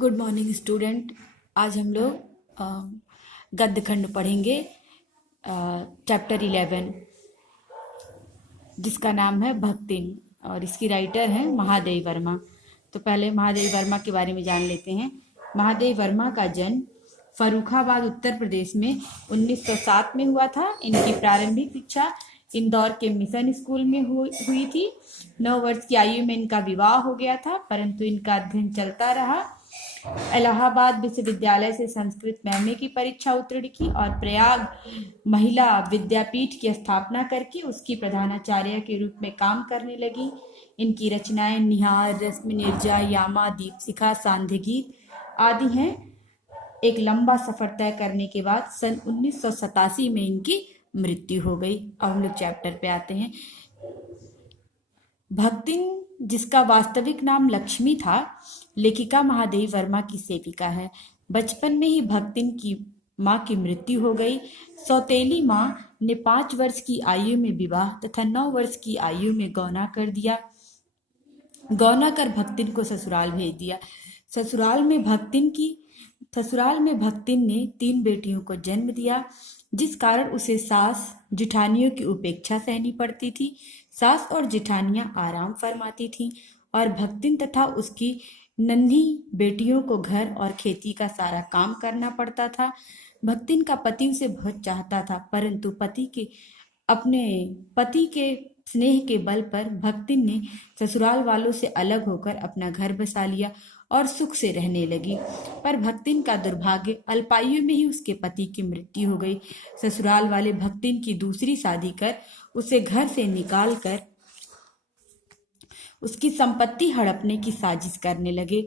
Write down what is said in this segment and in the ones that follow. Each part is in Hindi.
Good morning student. आज हम लोग गद्य खंड पढ़ेंगे, चैप्टर 11, जिसका नाम है भक्तिन, और इसकी राइटर हैं महादेवी वर्मा। तो पहले महादेवी वर्मा के बारे में जान लेते हैं। महादेवी वर्मा का जन्म फर्रुखाबाद उत्तर प्रदेश में 1907 में हुआ था। इनकी प्रारंभिक शिक्षा इंदौर के मिशन स्कूल में हुई थी। 9 वर्ष की आयु में इनका विवाह हो गया था, परंतु इनका अध्ययन चलता रहा। इलाहाबाद विश्वविद्यालय से संस्कृत में की परीक्षा उत्तीर्ण की और प्रयाग महिला विद्यापीठ की स्थापना करके उसकी प्रधानाचार्य के रूप में काम करने लगी। इनकी रचनाएं निहार, रश्मि निर्जा, यामा, दीपशिखा, सांध्य गीत आदि हैं। एक लंबा सफर तय करने के बाद सन 1987 में इनकी मृत्यु हो गई। अब हम लोग चैप्टर पे आते हैं। भक्तिन, जिसका वास्तविक नाम लक्ष्मी था, लेखिका महादेवी वर्मा की सेविका है। बचपन में ही भक्तिन की मां की मृत्यु हो गई। सौतेली मां ने 5 वर्ष की आयु में विवाह तथा 9 वर्ष की आयु में गौना कर दिया। गौना कर भक्तिन को ससुराल भेज दिया। ससुराल में भक्तिन ने 3 बेटियों को जन्म दिया, जिस कारण उसे सास जिठानियों की उपेक्षा सहनी पड़ती थी। सास और जिठानियां आराम फरमाती थीं और भक्तिन तथा उसकी नन्ही बेटियों को घर और खेती का सारा काम करना पड़ता था। भक्तिन का पति उसे बहुत चाहता था, परंतु अपने पति के स्नेह के बल पर भक्तिन ने ससुराल वालों से अलग होकर अपना घर बसा लिया और सुख से रहने लगी। पर भक्तिन का दुर्भाग्य, अल्पायु में ही उसके पति की मृत्यु हो गई। ससुराल वाले भक्तिन की दूसरी शादी कर उसे घर से निकाल कर उसकी संपत्ति हड़पने की साजिश करने लगे।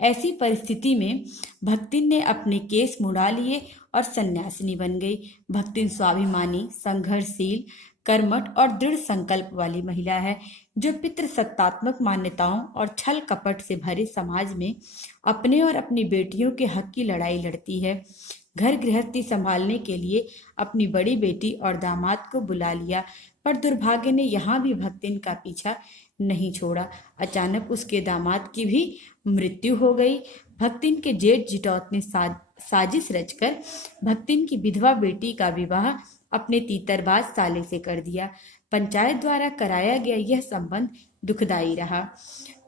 ऐसी परिस्थिति में भक्तिन ने अपने केस मुड़ा लिए और सन्यासिनी बन गई। भक्तिन स्वाभिमानी, संघर्षशील, कर्मठ और दृढ़ संकल्प वाली महिला है, जो पितृसत्तात्मक मान्यताओं और छल कपट से भरे समाज में अपने और अपनी बेटियों के हक की लड़ाई लड़ती है। घर गृहस्थी संभालने के लिए अपनी बड़ी बेटी और दामाद को बुला लिया, पर दुर्भाग्य ने यहाँ भी भक्तिन का पीछा नहीं छोड़ा। अचानक उसके दामाद की भी मृत्यु हो गई। भक्तिन के जेठ जिटौत ने साजिश रचकर भक्तिन की विधवा बेटी का विवाह अपने तीतरबाज साले से कर दिया। पंचायत द्वारा कराया गया यह संबंध दुखदायी रहा।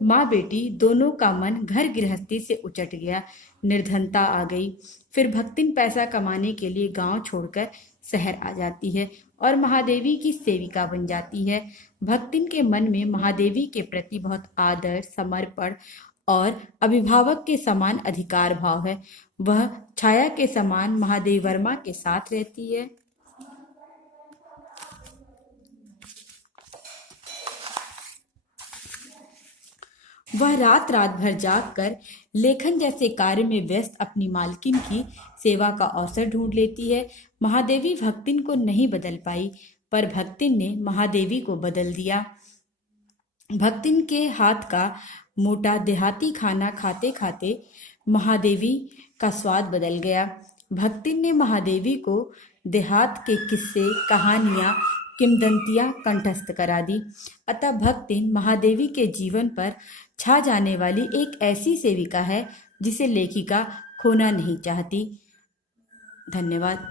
माँ बेटी दोनों का मन घर गृहस्थी से उचट गया। निर्धनता आ गई। फिर भक्तिन पैसा कमाने के लिए गांव छोड़कर शहर आ जाती है और महादेवी की सेविका बन जाती है। भक्तिन के मन में महादेवी के प्रति बहुत आदर, समर्पण और अभिभावक के समान अधिकार भाव है। वह छाया के समान महादेवी वर्मा के साथ रहती है। वह रात भर जाग कर लेखन जैसे कार्य में व्यस्त अपनी मालकिन की सेवा का अवसर ढूंढ लेती है। महादेवी भक्तिन को नहीं बदल पाई, पर भक्तिन ने महादेवी को बदल दिया। भक्तिन के हाथ का मोटा देहाती खाना खाते खाते महादेवी का स्वाद बदल गया। भक्तिन ने महादेवी को देहात के किस्से, कहानियां, किंवदंतियां कंठस्थ करा दी। अतः भक्तिन महादेवी के जीवन पर छा जाने वाली एक ऐसी सेविका है जिसे लेखिका खोना नहीं चाहती। धन्यवाद।